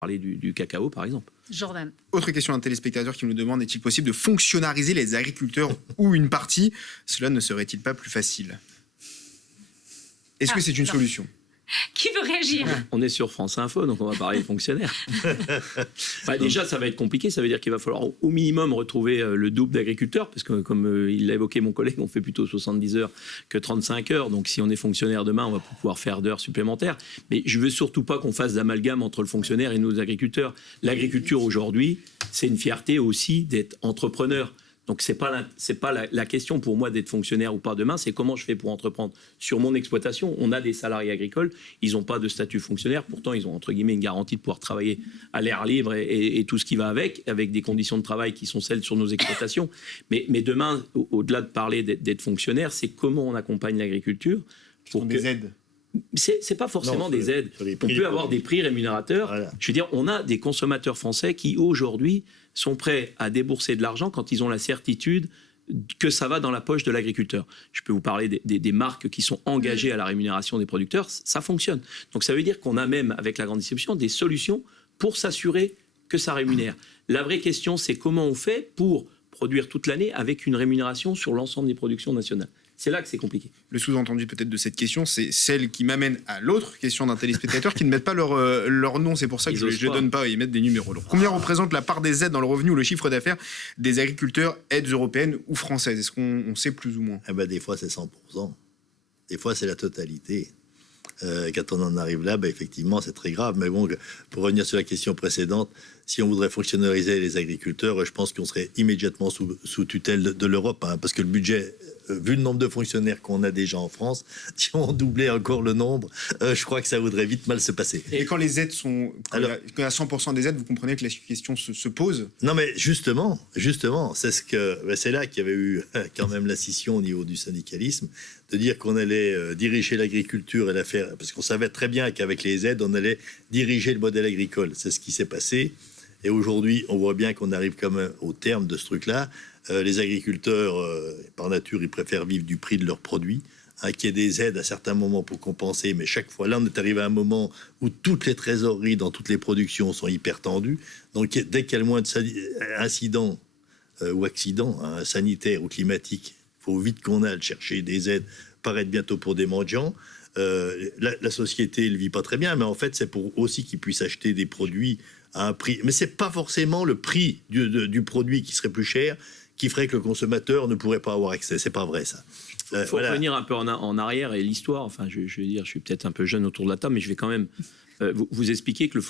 parler du cacao, par exemple. Jordan. Autre question d'un téléspectateur qui nous demande, est-il possible de fonctionnariser les agriculteurs ou une partie? Cela ne serait-il pas plus facile? Est-ce que c'est une solution? Qui veut réagir? On est sur France Info, donc on va parler des fonctionnaires. Déjà, ça va être compliqué. Ça veut dire qu'il va falloir au minimum retrouver le double d'agriculteurs, parce que comme il l'a évoqué mon collègue, on fait plutôt 70 heures que 35 heures. Donc si on est fonctionnaire demain, on va pouvoir faire d'heures supplémentaires. Mais je veux surtout pas qu'on fasse d'amalgame entre le fonctionnaire et nos agriculteurs. L'agriculture aujourd'hui, c'est une fierté aussi d'être entrepreneur. Donc, ce n'est pas la question pour moi d'être fonctionnaire ou pas demain, c'est comment je fais pour entreprendre. Sur mon exploitation, on a des salariés agricoles, ils n'ont pas de statut fonctionnaire, pourtant ils ont entre guillemets une garantie de pouvoir travailler à l'air libre et tout ce qui va avec des conditions de travail qui sont celles sur nos exploitations. Mais demain, au-delà de parler d'être fonctionnaire, c'est comment on accompagne l'agriculture pour des aides. C'est pas forcément des aides. On peut avoir des prix rémunérateurs. Voilà. Je veux dire, on a des consommateurs français qui aujourd'hui sont prêts à débourser de l'argent quand ils ont la certitude que ça va dans la poche de l'agriculteur. Je peux vous parler des marques qui sont engagées à la rémunération des producteurs. Ça fonctionne. Donc ça veut dire qu'on a même, avec la grande distribution, des solutions pour s'assurer que ça rémunère. La vraie question, c'est comment on fait pour produire toute l'année avec une rémunération sur l'ensemble des productions nationales. C'est là que c'est compliqué. Le sous-entendu peut-être de cette question, c'est celle qui m'amène à l'autre question d'un téléspectateur qui ne mettent pas leur nom. C'est pour ça que je ne donne pas, ils mettent des numéros. Alors, combien représente la part des aides dans le revenu ou le chiffre d'affaires des agriculteurs, aides européennes ou françaises? Est-ce qu'on sait plus ou moins? Des fois, c'est 100%. Des fois, c'est la totalité. Quand on en arrive là, effectivement, c'est très grave. Mais bon, pour revenir sur la question précédente, si on voudrait fonctionnariser les agriculteurs, je pense qu'on serait immédiatement sous tutelle de l'Europe, parce que le budget, vu le nombre de fonctionnaires qu'on a déjà en France, si on doublait encore le nombre, je crois que ça voudrait vite mal se passer. Et quand les aides sont... Quand il y a 100% des aides, vous comprenez que la question se pose? Non, mais justement, c'est là qu'il y avait eu quand même la scission au niveau du syndicalisme, de dire qu'on allait diriger l'agriculture et la faire, parce qu'on savait très bien qu'avec les aides, on allait diriger le modèle agricole. C'est ce qui s'est passé. Et aujourd'hui, on voit bien qu'on arrive quand même au terme de ce truc-là. Les agriculteurs, par nature, ils préfèrent vivre du prix de leurs produits, qu'il y ait des aides à certains moments pour compenser. Mais chaque fois, là, on est arrivé à un moment où toutes les trésoreries dans toutes les productions sont hyper tendues. Donc, dès qu'il y a le moins d'incidents ou accidents sanitaires ou climatiques, il faut vite qu'on aille chercher des aides, paraître bientôt pour des mendiants. La société ne vit pas très bien, mais en fait, c'est pour aussi qu'ils puissent acheter des produits à un prix. Mais ce n'est pas forcément le prix du produit qui serait plus cher qui ferait que le consommateur ne pourrait pas avoir accès. C'est pas vrai, ça. Il faut revenir un peu en arrière et l'histoire. Enfin, je veux dire, je suis peut-être un peu jeune autour de la table, mais je vais quand même vous expliquer que le